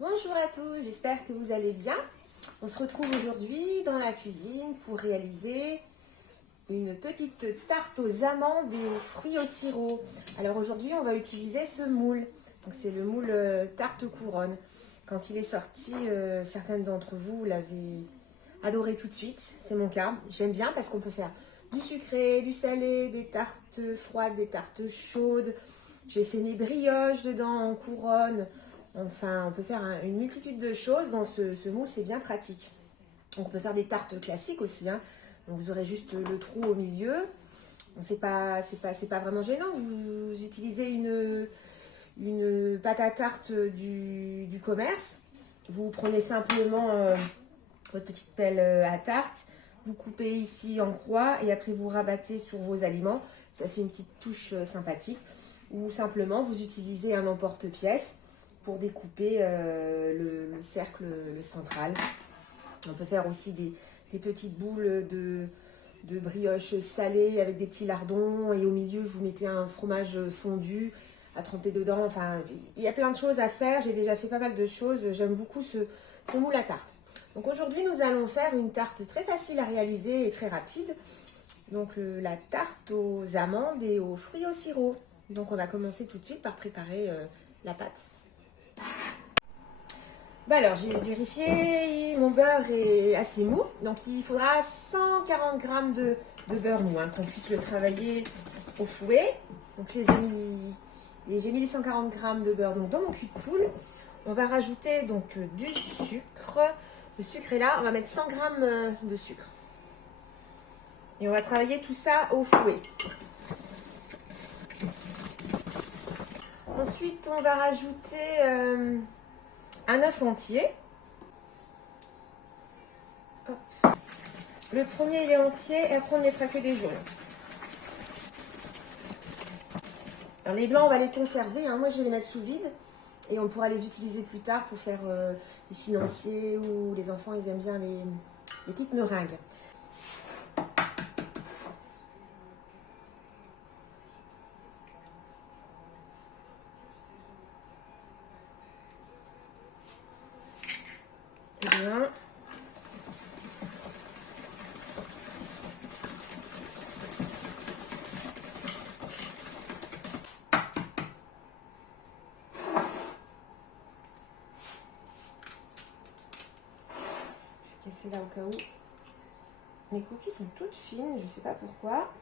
Bonjour à tous, j'espère que vous allez bien. On se retrouve aujourd'hui dans la cuisine pour réaliser une petite tarte aux amandes et aux fruits au sirop. Alors aujourd'hui, on va utiliser ce moule. Donc c'est le moule tarte couronne. Quand il est sorti, certaines d'entre vous l'avaient adoré tout de suite. C'est mon cas. J'aime bien parce qu'on peut faire du sucré, du salé, des tartes froides, des tartes chaudes. J'ai fait mes brioches dedans en couronne. Enfin, on peut faire une multitude de choses. Dans ce moule, c'est bien pratique. Donc, on peut faire des tartes classiques aussi. Hein. Donc, vous aurez juste le trou au milieu. C'est pas vraiment gênant. Vous utilisez une pâte à tarte du commerce. Vous prenez simplement votre petite pelle à tarte. Vous coupez ici en croix et après vous rabattez sur vos aliments. Ça fait une petite touche sympathique. Ou simplement vous utilisez un emporte-pièce pour découper le cercle central. On peut faire aussi des petites boules de brioche salée avec des petits lardons et au milieu vous mettez un fromage fondu à tremper dedans. Enfin, il y a plein de choses à faire. J'ai déjà fait pas mal de choses. J'aime beaucoup ce moule à tarte. Donc aujourd'hui, nous allons faire une tarte très facile à réaliser et très rapide. Donc la tarte aux amandes et aux fruits au sirop. Donc on va commencer tout de suite par préparer la pâte. Bah alors j'ai vérifié, mon beurre est assez mou. Donc il faudra 140 g de beurre mou, hein, qu'on puisse le travailler au fouet. Donc j'ai mis les 140 g de beurre donc, dans mon cul de poule. On va rajouter donc du sucre. Le sucre est là, on va mettre 100 g de sucre. Et on va travailler tout ça au fouet. Ensuite, on va rajouter un œuf entier. Hop. Le premier, il est entier et après, on ne mettra que des jaunes. Alors, les blancs, on va les conserver. Hein. Moi, je vais les mettre sous vide et on pourra les utiliser plus tard pour faire des financiers ou les enfants, ils aiment bien les petites meringues. Bien. Casser là au cas où. Mes cookies sont toutes fines, je ne sais pas pourquoi.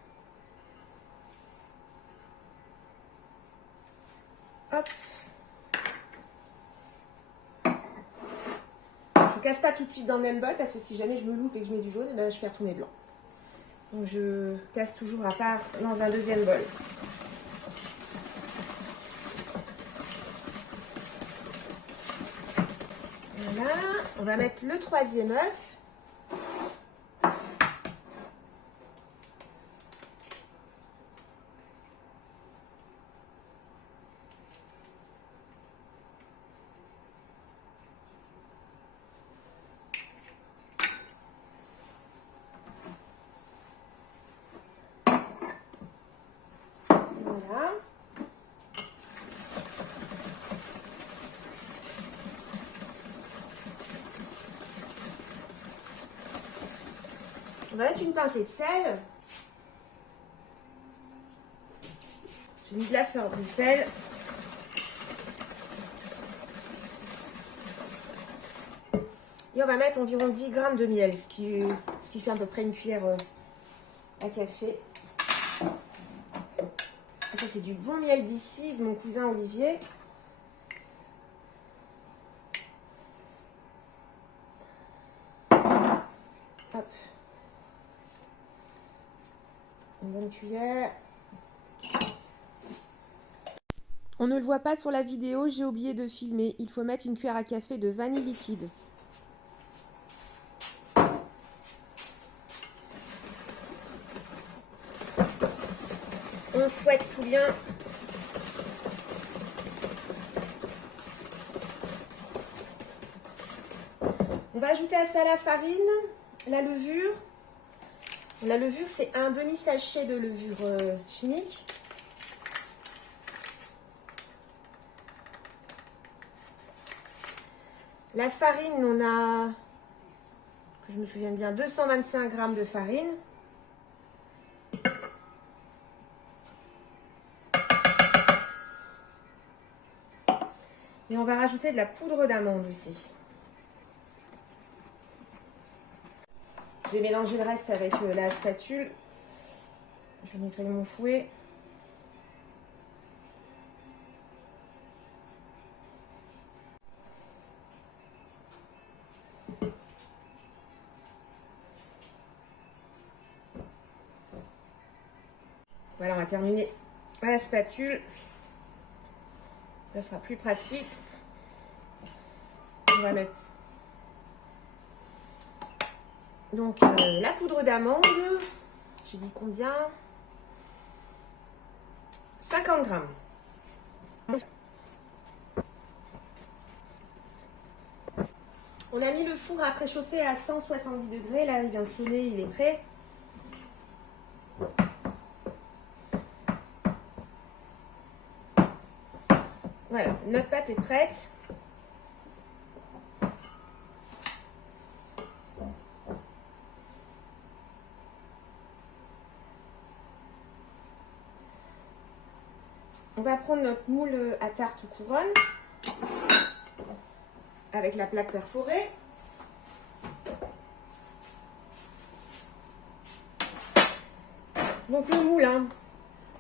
Hop. Je ne casse pas tout de suite dans le même bol parce que si jamais je me loupe et que je mets du jaune, eh ben, je perds tous mes blancs. Donc je casse toujours à part dans un deuxième bol. Voilà, on va mettre le troisième œuf. Voilà. On va mettre une pincée de sel. J'ai mis de la fleur de sel. Et on va mettre environ 10 g de miel, ce qui fait à peu près une cuillère à café. Ça, c'est du bon miel d'ici, de mon cousin Olivier. Hop. Une bonne cuillère. On ne le voit pas sur la vidéo, j'ai oublié de filmer. Il faut mettre une cuillère à café de vanille liquide. On fouette tout bien. On va ajouter à ça la farine, la levure. La levure, c'est un demi-sachet de levure chimique. La farine, on a, que je me souvienne bien, 225 grammes de farine. Et on va rajouter de la poudre d'amande aussi. Je vais mélanger le reste avec la spatule. Je vais nettoyer mon fouet. Voilà, on va terminer à la spatule. Ça sera plus pratique. On va mettre donc la poudre d'amande. J'ai dit combien? 50 grammes. On a mis le four à préchauffer à 170 degrés. Là, il vient de sonner, il est prêt. Voilà, notre pâte est prête. On va prendre notre moule à tarte couronne avec la plaque perforée. Donc le moule, hein,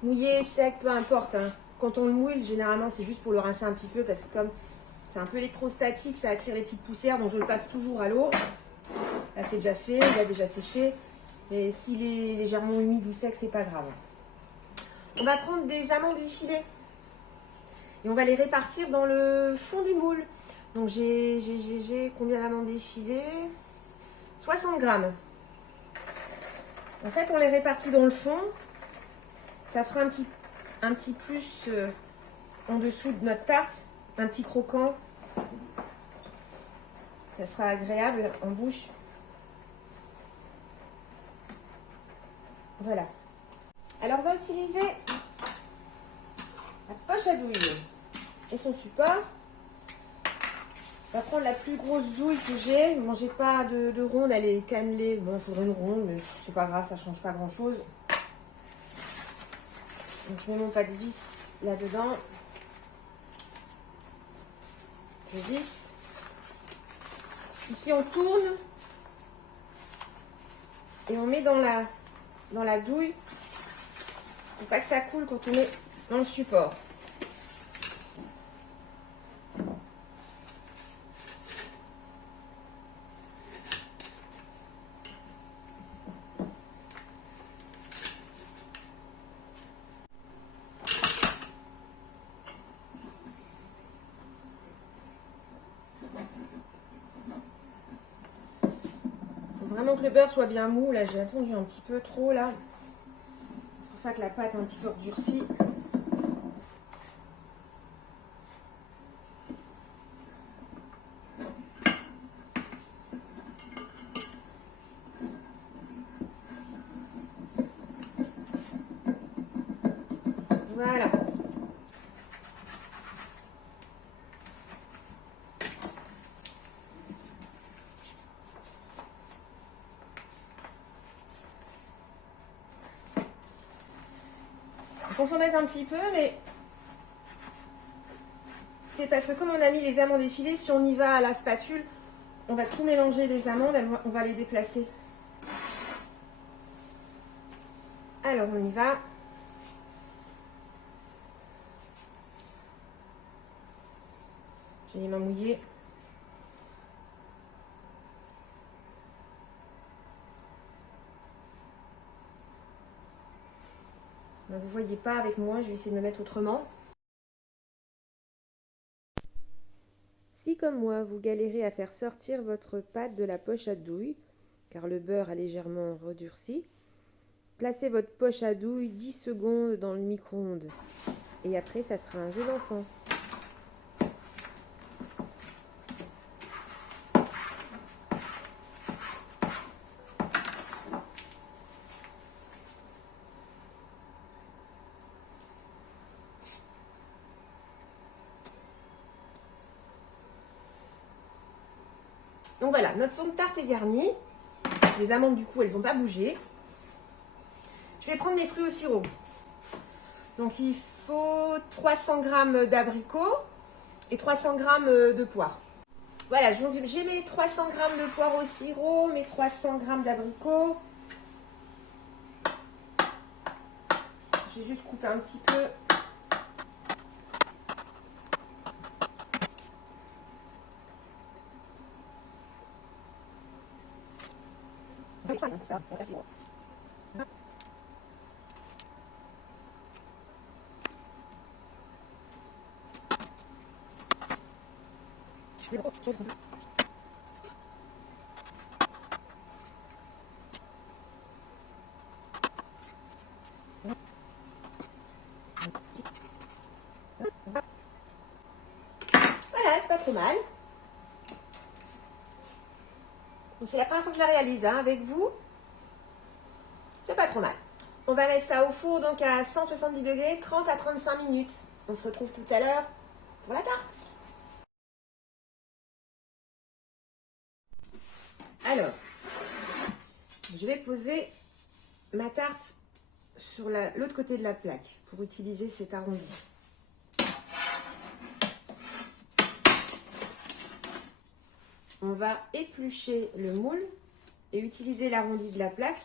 mouillé, sec, peu importe. Hein. Quand on le mouille, généralement, c'est juste pour le rincer un petit peu parce que comme c'est un peu électrostatique, ça attire les petites poussières, donc je le passe toujours à l'eau. Là, c'est déjà fait, il a déjà séché. Mais s'il est légèrement humide ou sec, c'est pas grave. On va prendre des amandes effilées et on va les répartir dans le fond du moule. Donc j'ai combien d'amandes effilées? 60 grammes. En fait, on les répartit dans le fond. Ça fera un petit plus en dessous de notre tarte, un petit croquant. Ça sera agréable en bouche. Voilà. Alors, on va utiliser la poche à douille et son support. On va prendre la plus grosse douille que j'ai. Ne mangez pas de ronde, elle est cannelée. Bon, il faudrait une ronde, mais c'est pas grave, ça change pas grand chose. Donc, je mets mon pas de vis là-dedans. Je visse. Ici, on tourne et on met dans la douille pour pas que ça coule quand on met dans le support. Vraiment que le beurre soit bien mou. Là, j'ai attendu un petit peu trop là. C'est pour ça que la pâte est un petit peu redurcie. Voilà. Il faut s'en mettre un petit peu, mais c'est parce que comme on a mis les amandes effilées, si on y va à la spatule, on va tout mélanger les amandes, on va les déplacer. Alors on y va. J'ai les mains mouillées. Vous ne voyez pas avec moi, je vais essayer de me mettre autrement. Si comme moi, vous galérez à faire sortir votre pâte de la poche à douille, car le beurre a légèrement redurci, placez votre poche à douille 10 secondes dans le micro-ondes. Et après, ça sera un jeu d'enfant. Donc voilà, notre fond de tarte est garni. Les amandes, du coup, elles n'ont pas bougé. Je vais prendre mes fruits au sirop. Donc il faut 300 g d'abricots et 300 g de poire. Voilà, j'ai mes 300 g de poire au sirop, mes 300 g d'abricots. Je vais juste couper un petit peu. Voilà, c'est pas trop mal. C'est la première fois que je la réalise hein, avec vous. C'est pas trop mal. On va mettre ça au four donc à 170 degrés, 30 à 35 minutes. On se retrouve tout à l'heure pour la tarte. Alors, je vais poser ma tarte sur l'autre côté de la plaque pour utiliser cet arrondi. On va éplucher le moule et utiliser l'arrondi de la plaque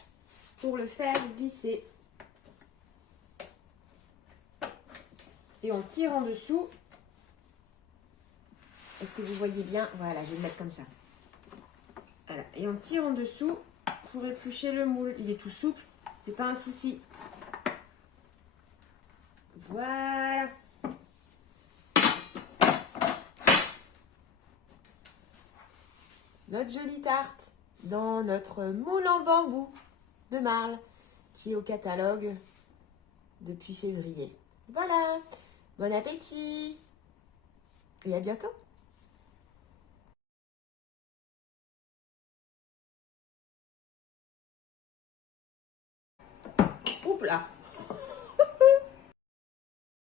pour le faire glisser. Et on tire en dessous. Est-ce que vous voyez bien? Voilà, je vais le mettre comme ça. Voilà. Et on tire en dessous pour éplucher le moule. Il est tout souple, c'est pas un souci. Voilà. Notre jolie tarte dans notre moule en bambou de Marle qui est au catalogue depuis février. Voilà. Bon appétit et à bientôt. Oups là.